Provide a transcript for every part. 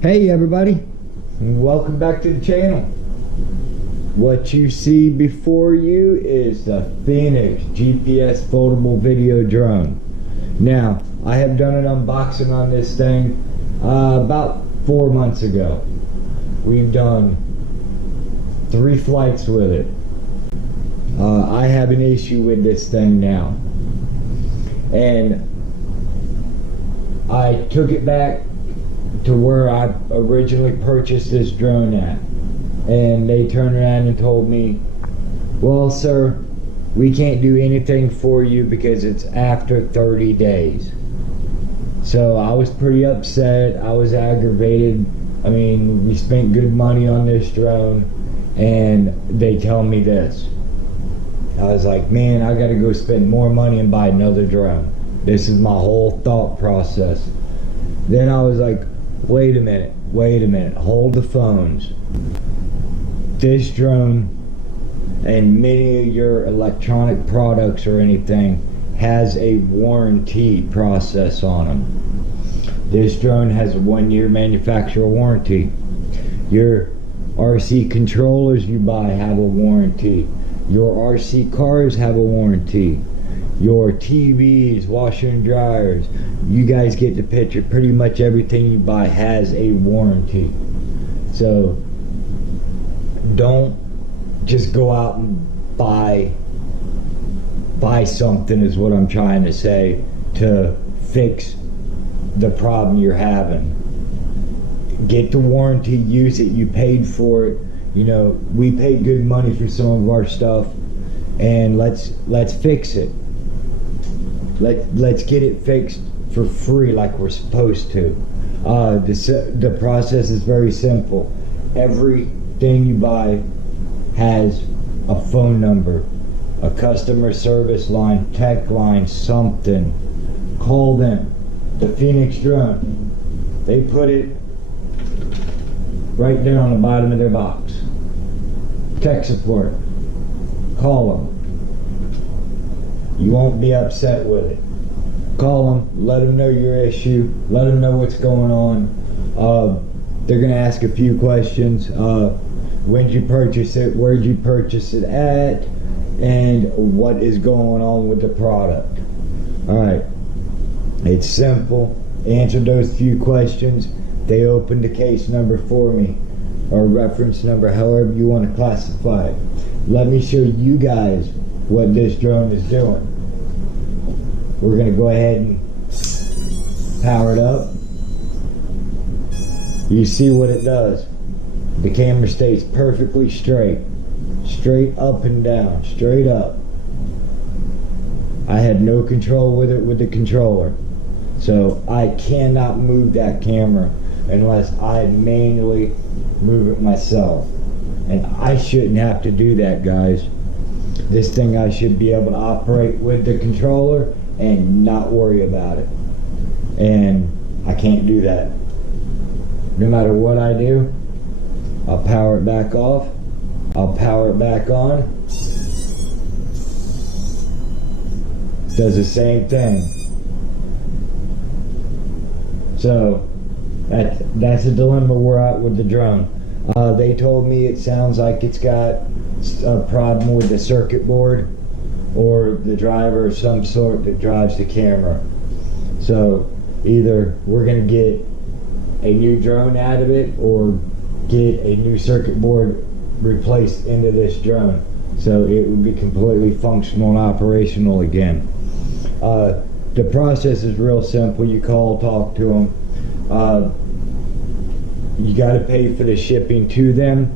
Hey everybody, welcome back to the channel. What you see before you is the Phoenix GPS foldable video drone. Now, I have done an unboxing on this thing about 4 months ago. We've done 3 flights with it. I have an issue with this thing now, and I took it back to where I originally purchased this drone at, and they turned around and told me, well sir, we can't do anything for you because it's after 30 days. So I was pretty upset. I was aggravated. I mean, we spent good money on this drone and they tell me this. I was like, man, I gotta go spend more money and buy another drone. This is my whole thought process. Then I was like, wait a minute, hold the phones. This drone and many of your electronic products or anything has a warranty process on them. This drone has a 1-year manufacturer warranty. Your RC controllers you buy have a warranty. Your RC cars have a warranty. Your TVs, washer and dryers, you guys get the picture. Pretty much everything you buy has a warranty. So don't just go out and buy something, is what I'm trying to say, to fix the problem you're having. Get the warranty, use it, you paid for it. You know, we paid good money for some of our stuff, and let's fix it. Let's get it fixed for free like we're supposed to. The process is very simple. Everything you buy has a phone number, a customer service line, tech line, something. Call them. The Phoenix drone, they put it right there on the bottom of their box. Tech support. Call them. You won't be upset with it. Call them, let them know your issue, let them know what's going on. They're going to ask a few questions. When did you purchase it? Where did you purchase it at? And what is going on with the product? Alright, it's simple. Answer those few questions. They open the case number for me, or reference number, however you want to classify it. Let me show you guys what this drone is doing. We're going to go ahead and power it up. You see what it does. The camera stays perfectly straight up and down, straight up. I had no control with it with the controller, so I cannot move that camera unless I manually move it myself, and I shouldn't have to do that, guys. This thing I should be able to operate with the controller and not worry about it, and I can't do that. No matter what I do, I'll power it back off, I'll power it back on. Does the same thing. So that's a dilemma we're at with the drone. They told me it sounds like it's got a problem with the circuit board or the driver of some sort that drives the camera. So either we're going to get a new drone out of it or get a new circuit board replaced into this drone, so it would be completely functional and operational again. The process is real simple. You call, talk to them. You got to pay for the shipping to them,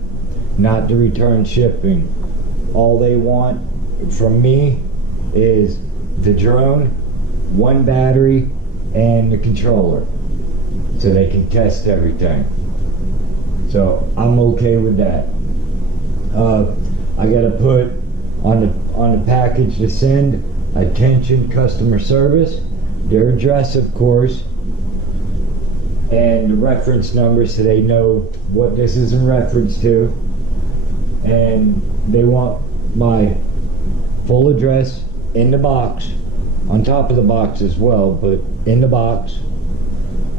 not the return shipping. All they want from me is the drone, 1 battery, and the controller, so they can test everything. So I'm okay with that. I gotta put on the package to send, attention customer service, their address of course, and the reference number so they know what this is in reference to. And they want my full address in the box, on top of the box as well, but in the box.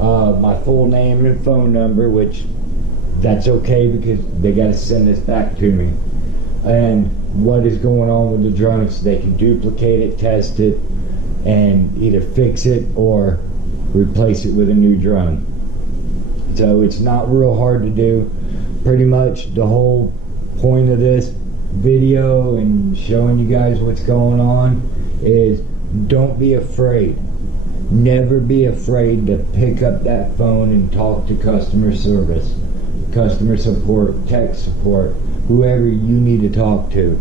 my full name and phone number, which that's okay because they got to send this back to me, and what is going on with the drone so they can duplicate it, test it, and either fix it or replace it with a new drone. So it's not real hard to do. Pretty much the whole point of this video and showing you guys what's going on is don't be afraid. Never be afraid to pick up that phone and talk to customer service, customer support, tech support, whoever you need to talk to,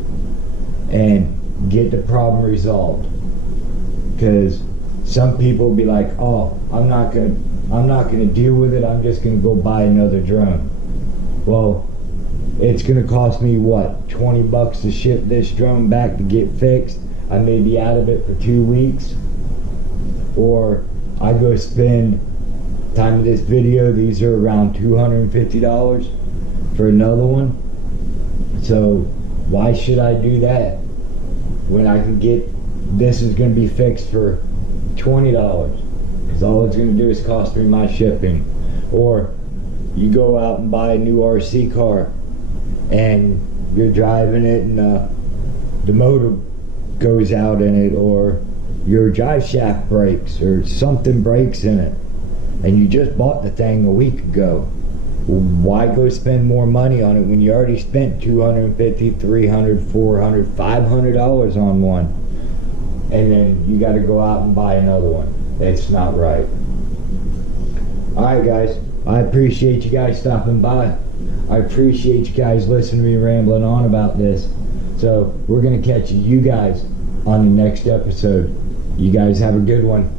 and get the problem resolved. Because some people will be like, oh, I'm not gonna deal with it, I'm just gonna go buy another drone. Well, it's gonna cost me what, 20 bucks to ship this drone back to get fixed. I may be out of it for 2 weeks, or I go spend time of this video, these are around $250 for another one. So why should I do that when I can get, this is going to be fixed for $20, because all it's going to do is cost me my shipping. Or you go out and buy a new RC car and you're driving it and the motor goes out in it, or your drive shaft breaks or something breaks in it, and you just bought the thing a week ago. Why go spend more money on it when you already spent $250, $300, $400, $500 on one, and then you got to go out and buy another one? It's not right. Alright guys, I appreciate you guys stopping by. I appreciate you guys listening to me rambling on about this. So we're going to catch you guys on the next episode. You guys have a good one.